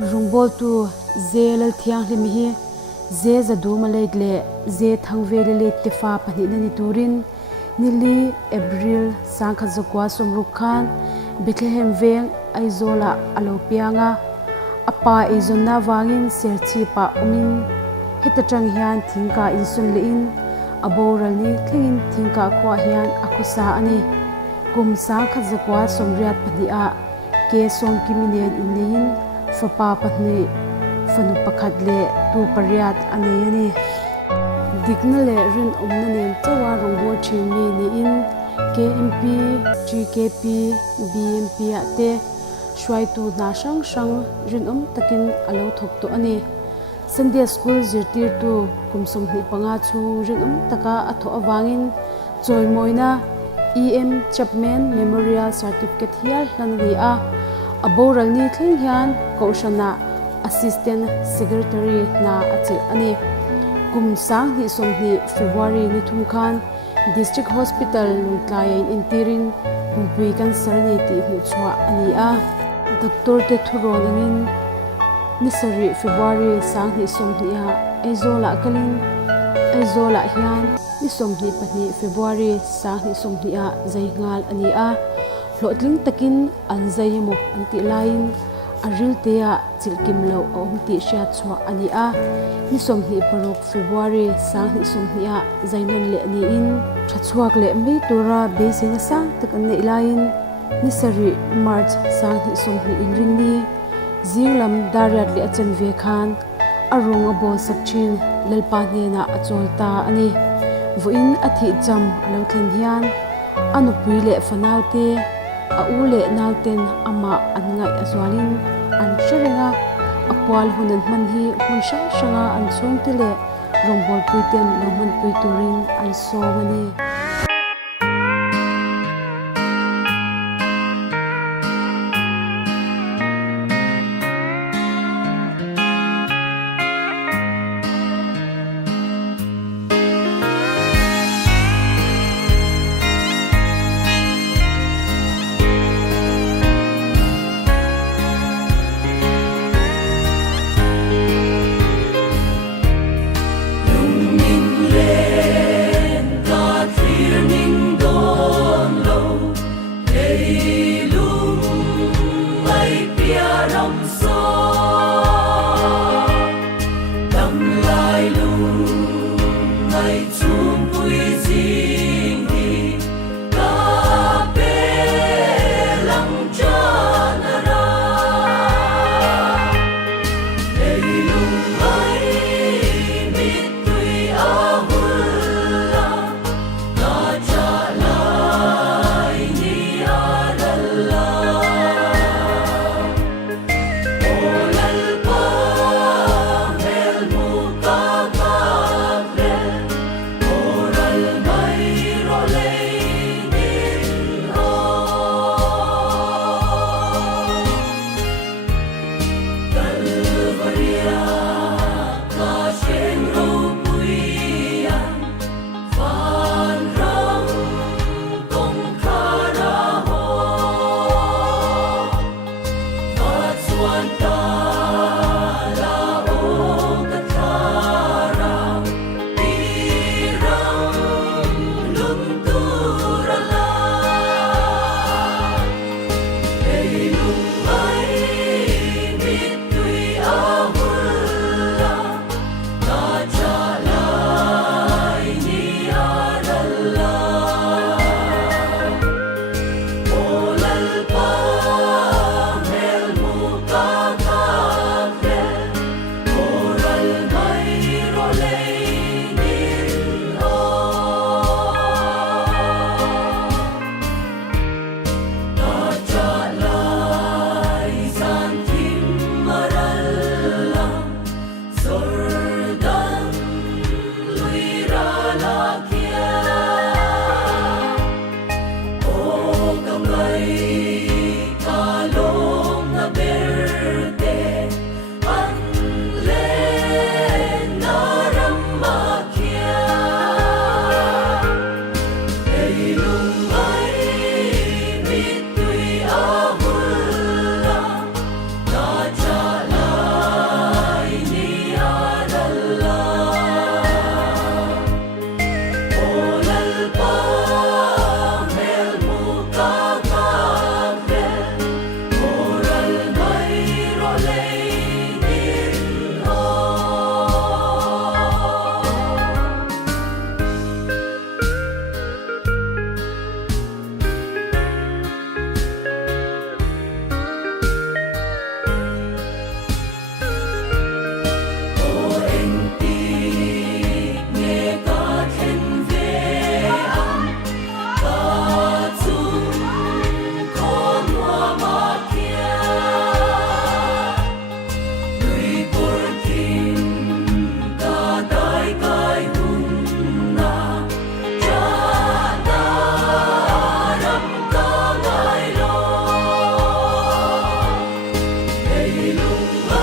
rungbol tu zelal thiang hlim hi ze zadu malaitle ze thangvele le tefa pani nani turin nili April sangkha zakwa somruk khan Bethlehem veng aizola alopianga apa izonna wangin serchi pa umin hitatang hian thingka insun le in aboral ni thlingin thingka khwa hian akhusa ani kum sangkha zakwa somriat padia ke som kiminen innein fapa patni fanu pakhatle tu pariat aneyani dignale rin omnanen chawa rongbo thimi ni in KMP GKP BMP ate shwai tu na sang sang rin takin alo thok to ani Sunday school zirtir tu kumsom ni panga chung rin taka atho awangin choi moina EM Chapman Memorial Certificate hial hlan ri a aboral ni thling hian Kaushana Assistant Secretary na achi ani kum sang ni som ni February ni thum khan District Hospital lungtlain intirin pui cancer ni ti hu chwa ani a doctor te thuron angin nisari February sang ni som ni a ezola kalin ezola hian ni som ni pani February sang ni som ni a zaingal ani a hlotling takin anzai mo anti lain aril tea chilkim lo omti sha chwa ani a ni som ni parok February sang ni som ni a zainan le ni in thachuak le me tura be sing sang tak an nei lain ni sari March sang ni som ni in rin ni zinglam dariat le achan ve khan arong abo sakchin lalpa ne na acholta ani vuin athi cham alo thlen hian anupui le fanaute a ule nauten ama angai azwalin an sherenga akwal hunan man hi hun shanga an chung tile rongbol puiten loman puiturin an somani lung